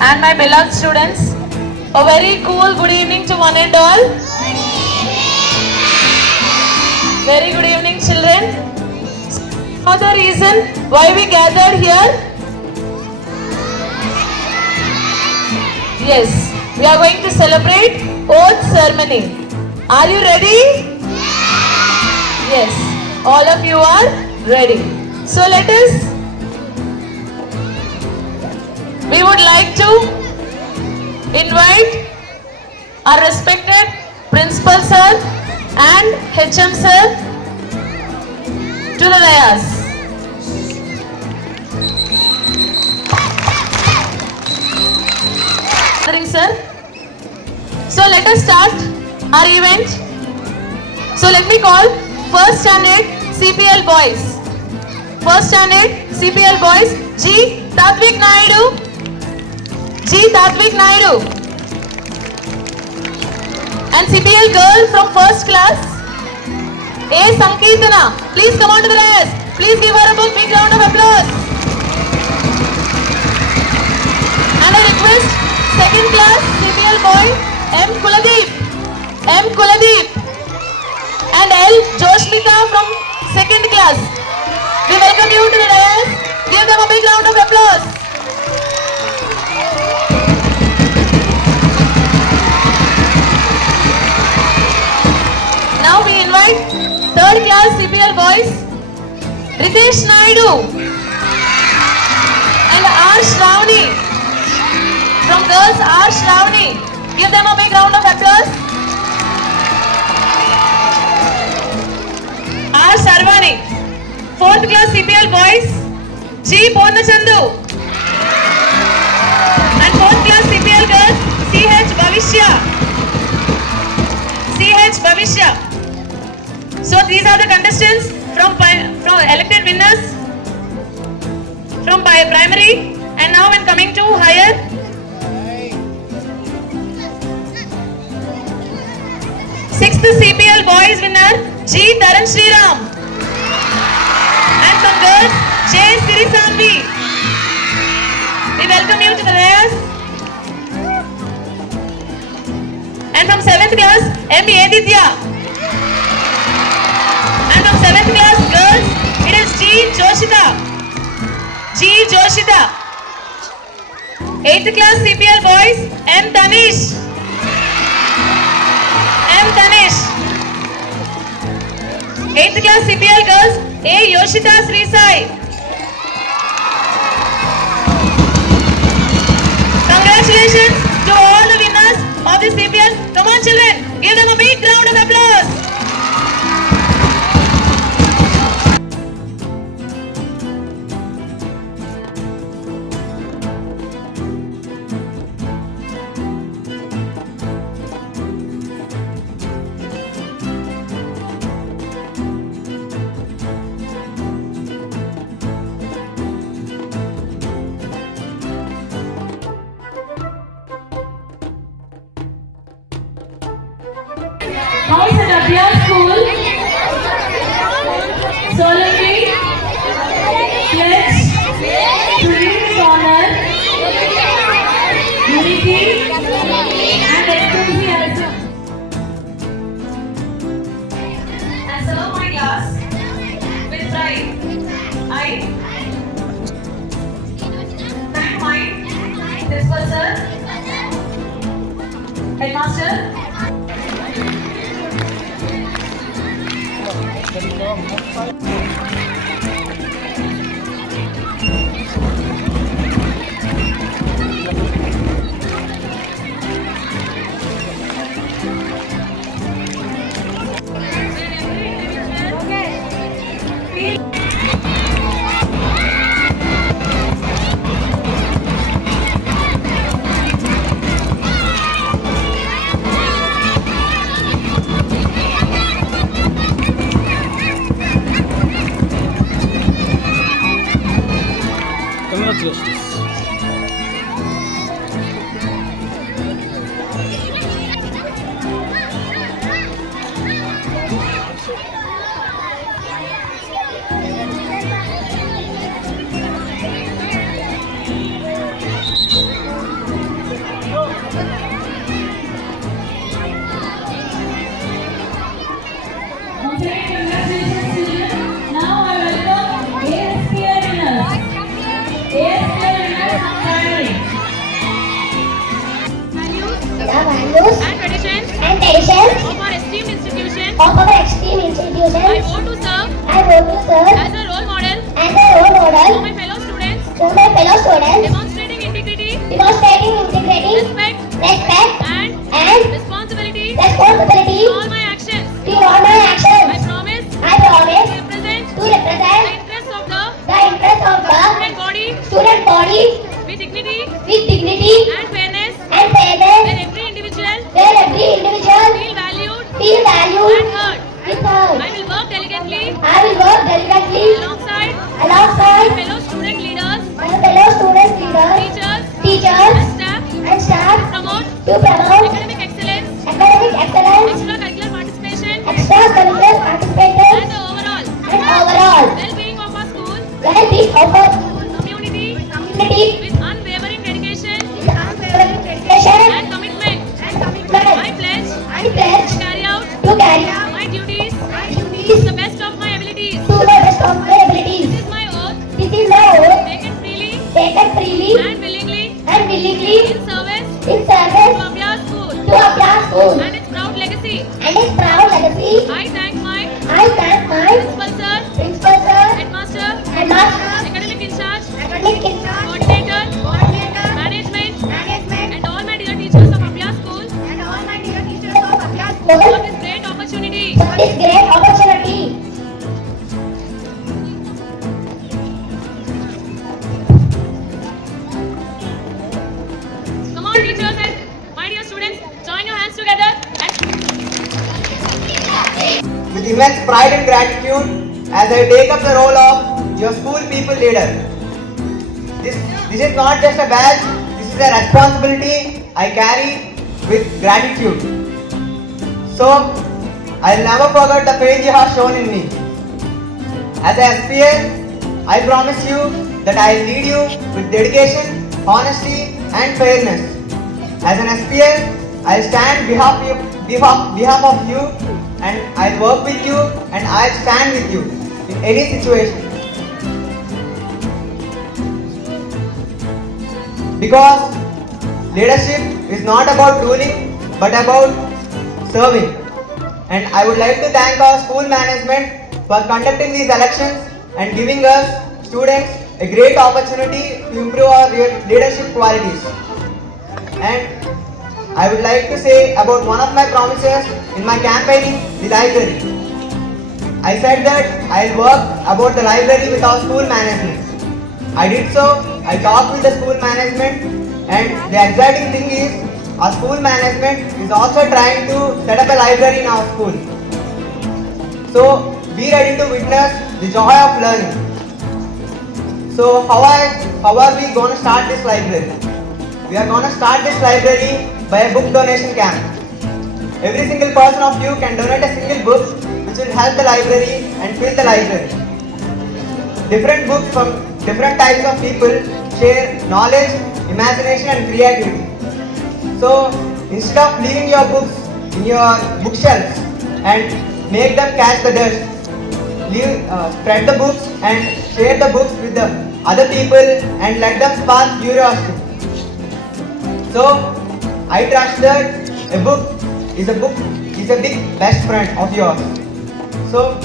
and my beloved students. A very cool good evening to one and all. Very good evening, children. For the reason why we gathered here? Yes, we are going to celebrate oath ceremony. Are you ready? Yes, all of you are ready. So let us. We would like to invite our respected Principal Sir and HM Sir to the dais. Sir. So let us start our event. So let me call first standard CPL boys. First standard CPL boys G. Tatvik Naidu. G. Tatvik Naidu. And CPL girl from first class A. Sankirtana. Please come on to the dais. Please give her a big round of applause. And I request second class CPL boy M. Kuladeep. M. Kuladeep. And L. Joshmita from second class. We welcome you to the dais. Give them a big round of applause. Now we invite third class CPL boys Ritesh Naidu and R. Shravani. From girls R. Shravani. Give them a big round of applause. R. Sarvani. Fourth class CPL boys G. Purnachandu. And fourth class CPL girls CH Bhavishya. CH Bhavishya. So these are the contestants from elected winners from primary, and now when coming to higher. Sixth CPL boys winner G. Taran Sriram. And from girls J. Siri Samvi. We welcome you to the dais. And from 7th class M. Editya. And from 7th class girls it is G. Joshita. G. Joshita. 8th class CPL boys M. Tanish. M. Tanish. 8th class CPL girls A. Yoshita Sri Sai. Congratulations to all the winners of this CPL. Come on children, give them a big round of applause. House at Abhyar School solemnly pledge to live with honor, unity and enthusiasm, and serve my class with pride. I thank my principal sir, headmaster, values and traditions of our esteemed institution. of our esteemed institutions. I vote to serve I vote to serve as a role model as a role to model my fellow students, to my fellow students, demonstrating integrity, demonstrating integrity, respect, respect, and and responsibility responsibility in all my actions. in all my I actions. promise I promise to represent to the represent interests of the the interests of the student body student body with dignity with dignity and fairness, and fairness, where every individual where every individual feel valued feel valued and heard. with her. I will work diligently I will work diligently alongside alongside fellow student leaders, my fellow student leaders, teachers, teachers, and staff and staff promote to promote academic excellence, academic excellence, extracurricular participation, extracurricular participation, and the overall and overall well-being of our school well-being of our community community with unwavering dedication with unwavering dedication and commitment. and commitment. I pledge I pledge to carry out to carry out my duties my to duties the best of my abilities. to the best of my abilities. This is my oath, This is my oath taken freely taken freely and willingly and willingly in service in to service Abhyas School to Abhyas School and its proud legacy. and its proud legacy. I thank my I thank my principal sir, principal sir, headmaster, headmaster, academic in charge, academic in charge, coordinator, coordinator, management, management, and all my dear teachers of Abhyas School and all my dear teachers of Abhyas for School this great opportunity. for this great opportunity. Come on, teachers and my dear students, join your hands together and with immense pride and gratitude as I take up the role of your school people leader. This is not just a badge, this is a responsibility I carry with gratitude. So, I'll never forget the faith you have shown in me. As a SPA, I promise you that I'll lead you with dedication, honesty and fairness. As an SPA, I'll stand behalf of you and I'll work with you and I'll stand with you in any situation. Because leadership is not about ruling but about serving. And I would like to thank our school management for conducting these elections and giving us students a great opportunity to improve our leadership qualities. And I would like to say about one of my promises in my campaigning, the library. I said that I'll work about the library with our school management. I did so, I talked with the school management, and the exciting thing is our school management is also trying to set up a library in our school. So be ready to witness the joy of learning. So how are we going to start this library? We are going to start this library by a book donation camp. Every single person of you can donate a single book which will help the library and fill the library. Different books from different types of people share knowledge, imagination and creativity. So instead of leaving your books in your bookshelves and make them catch the dust, spread the books and share the books with the other people and let them spark curiosity. So I trust that a book is a big best friend of yours. So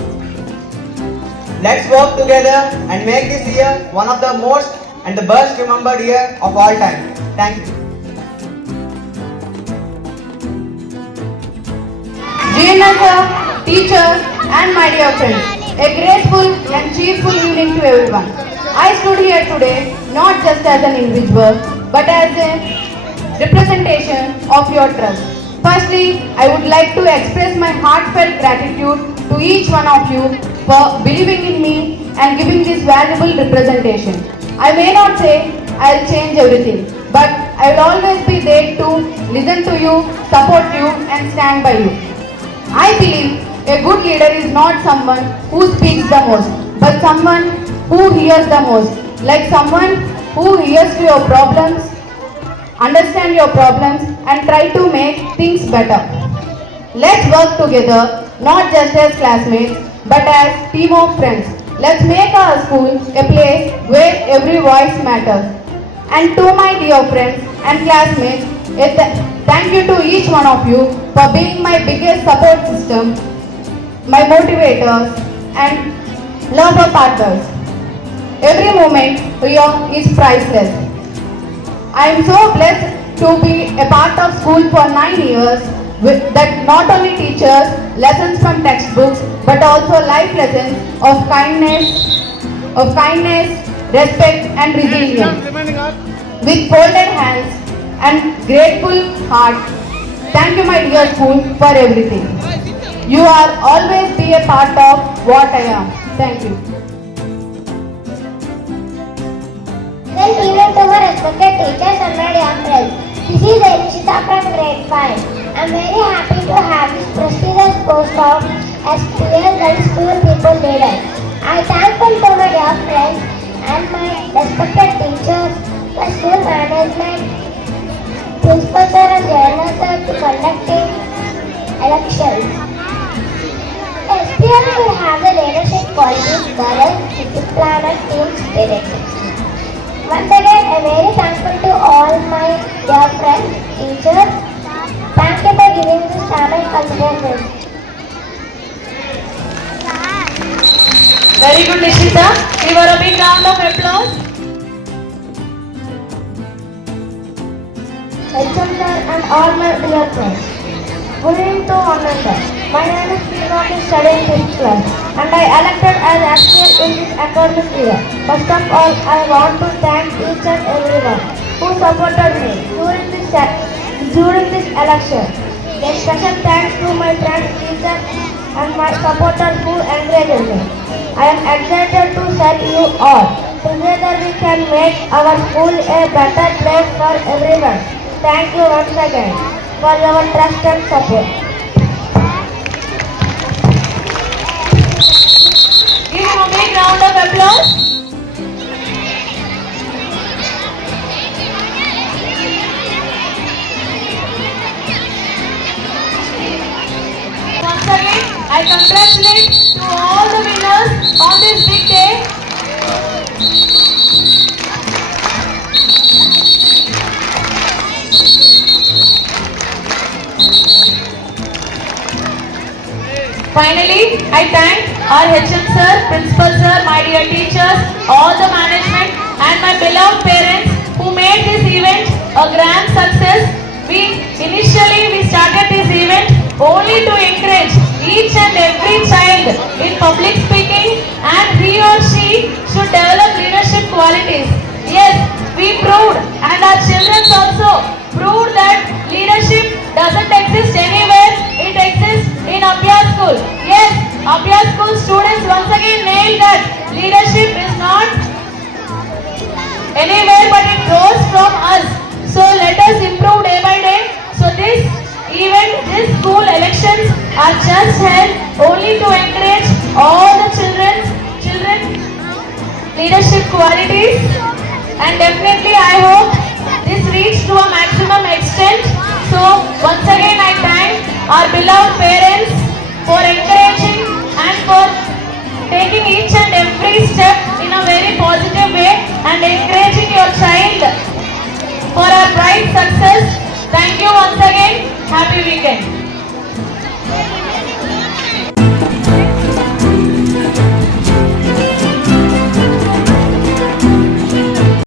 let's work together and make this year one of the most and the best remembered year of all time. Thank you. GNS sir, teachers and my dear friends, a graceful and cheerful evening to everyone. I stood here today not just as an individual but as a representation of your trust. Firstly, I would like to express my heartfelt gratitude to each one of you for believing in me and giving this valuable representation. I may not say I'll change everything, but I will always be there to listen to you, support you and stand by you. I believe a good leader is not someone who speaks the most, but someone who hears the most, like someone who hears your problems, understand your problems and try to make things better. Let's work together, not just as classmates, but as team of friends. Let's make our school a place where every voice matters. And to my dear friends and classmates, Thank you to each one of you for being my biggest support system, my motivators, and lover partners. Every moment here is priceless. I am so blessed to be a part of school for 9 years that not only teaches lessons from textbooks but also life lessons of kindness, respect and resilience. With folded hands and grateful heart, thank you my dear school for everything. You are always be a part of what I am. Thank you. Well, evening to my respected teachers and my dear friends. This is Elishita from grade 5. I am very happy to have this prestigious post of SPL Girls School People Leader. I thank to my dear friends and my respected teachers, my school management, principal sir and journal sir to conducting elections. SPL will have the leadership qualities, courage, discipline and team spirit. Once again, I am very thankful to all my dear friends, teachers. Thank you for giving this time and consideration. Very good, Nishita. Give her a big round of applause. HM sir and all my dear friends. Good evening to all members. My name is Srinivas, studying 5th class and I elected as SPL in this academic year. First of all, I want to thank each and everyone who supported me during this election. A special thanks to my friends, teachers and my supporters who encouraged me. I am excited to serve you all. Together we can make our school a better place for everyone. Thank you once again for your trust and support. Give him a big round of applause. Once again, I congratulate to all the winners on this big day. Finally, I thank our HM sir, principal sir, my dear teachers, all the management and my beloved parents who made this event a grand success. We started this event only to encourage each and every child in public speaking and he or she should develop leadership qualities. Yes, we proved and our children also proved that leadership doesn't exist anywhere, it exists in Abhyas School. Yes, Abhyas School students once again nailed that leadership is not anywhere but it grows from us. So let us improve day by day. So this event, this school elections are just held only to encourage all the children leadership qualities and definitely I hope this reached to a maximum extent. So once again I thank our beloved parents for encouraging and for taking each and every step in a very positive way and encouraging your child